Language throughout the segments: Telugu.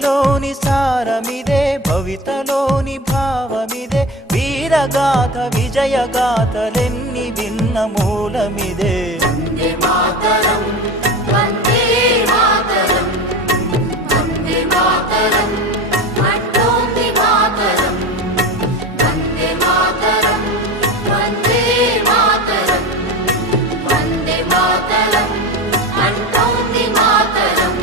కవితలోని సారమిదే, భవితలోని భావమిదే, వీరగాథ విజయగాథలెన్ని విన్న మూలమిదే. వందే మాతరం, వందే మాతరం, వందే మాతరం అంటోంది మాతరం. వందే మాతరం, వందే మాతరం, వందే మాతరం అంటోంది మాతరం.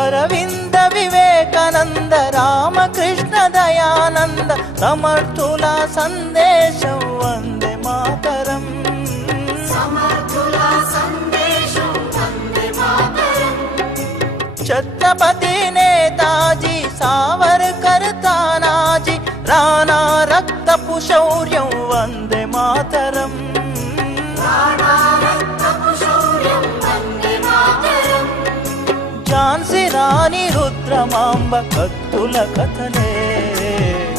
అరవింద వివేకానంద రామకృష్ణ దయానంద సమర్థుల సందేశం వందే మాతరం. సమర్థుల సందేశం వందే మాతరం. ఛత్రపతి నేతాజీ సావర్కర్ తానాజీ రాణా రక్తపు శౌర్యం వందే మాతరం. రాణా రక్తపు శౌర్యం వందే మాతరం. ఝాన్సీ రాణి రుద్రమాంబ కత్తుల కథలే.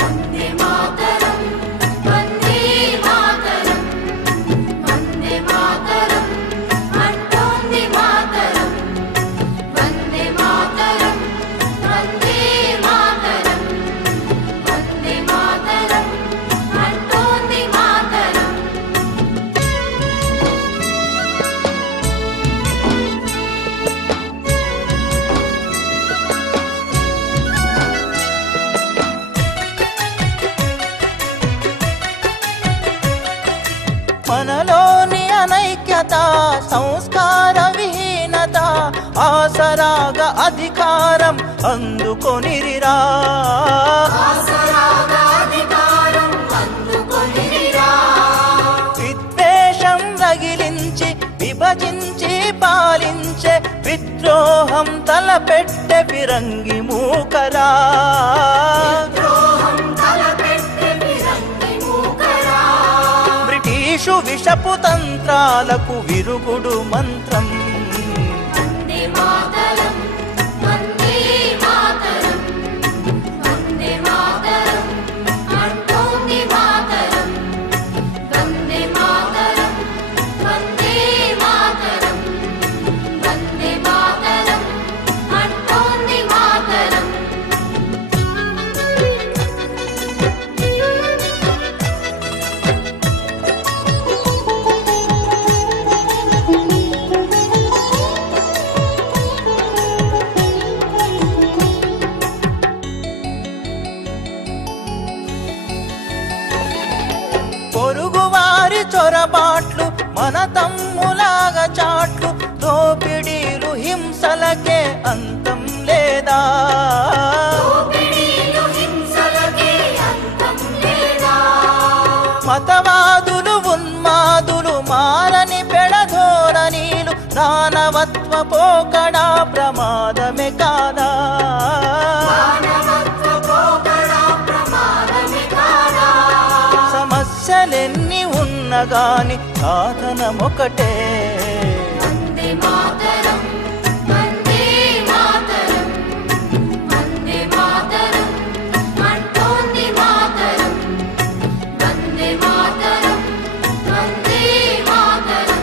వందే మాతరం, వందే మాతరం, వందే మాతరం అంటోంది మాతరం. వందే మాతరం, వందే మాతరం, వందే మాతరం అంటోంది మాతరం. మనలోని అనైక్యత సంస్కార విహీనత ఆసరాగా అధికారం అందుకొనిరిరా. ఆసరాగా అధికారం అందుకొనిరా. విద్వేషం రగిలించి విభజించి పాలించే విద్రోహం తలపెట్టె ఫిరంగి మూకరా. ద్రోహం తలపెట్టె ఫిరంగి మూకరా. బ్రిటిషు విషపు తంత్రాలకు విరుగుడు మంత్రం. వందే మాతరం, వందే మాతరం, వందే మాతరం అంటోంది మాతరం. వందే మాతరం, వందే మాతరం, వందే మాతరం అంటోంది మాతరం. పొరుగువారి చొరబాట్లు మన తమ్ములాగా చాట్లు, దోపిడీలు హింసలకే అంతం లేదా. దోపిడీలు హింసలకే అంతం లేదా. మతవాదులు ఉన్మాదులు మారని పెడధోరణీలు దానవత్వ పోకడా ప్రమాదమే కాదా. మానవత్వ పోకడా ప్రమాదమే కాదా. సమస్యలెన్ని ఉన్నగాని సాధనమొకటే. వందే మాతరం, వందే మాతరం, వందే మాతరం అంటోంది మాతరం. వందే మాతరం, వందే మాతరం,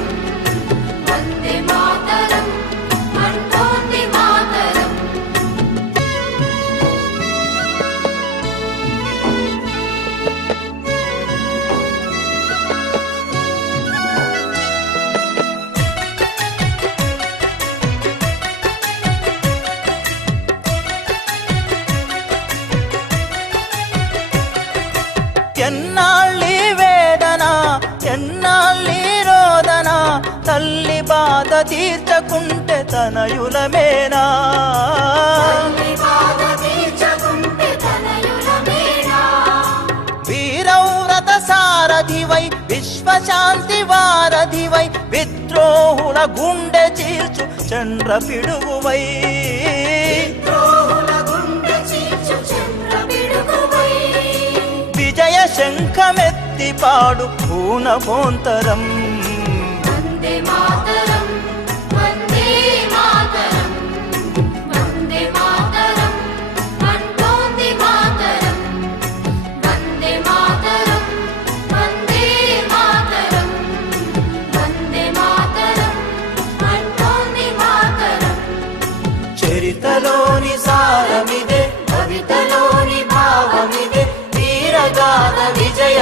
వందే మాతరం అంటోంది మాతరం. ఎన్నాళ్ళీ వేదన ఎన్నాళ్ళీ రోదన, తల్లి బాధ తీర్చకుంటే తనయులమేనా. తల్లి బాధ తీర్చకుంటే తనయులమేనా. వీరవ్రత సారథివై విశ్వశాంతి వారధివై విద్రోహుల గుండె చీల్చు చంద్ర పిడుగువై. ద్రోహుల గుండె చీల్చు చంద్ర పిడుగువై. విజయ శంఖమెత్తి పాడు పూనభోంతరం. వందే మాతరం,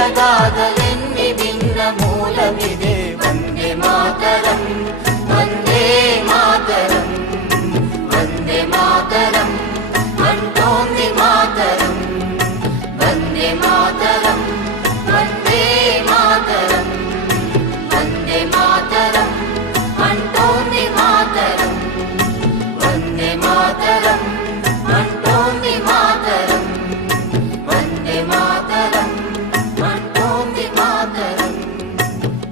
జయగాథలెన్ని విన్న మూలమిదే వందే మాతరం వందే మాతరం వందే మాతరం అంటోంది మాతరం వందే మాతరం వందే మాతరం వందే మాతరం అంటోంది మాతరం వందే మాతరం అంటోంది మాతరం వందే మాతరం అంటోంది మాతరం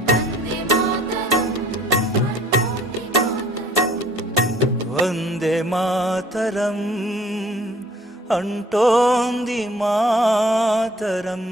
వందే మాతరం వందే మాతరం అంటోంది మాతరం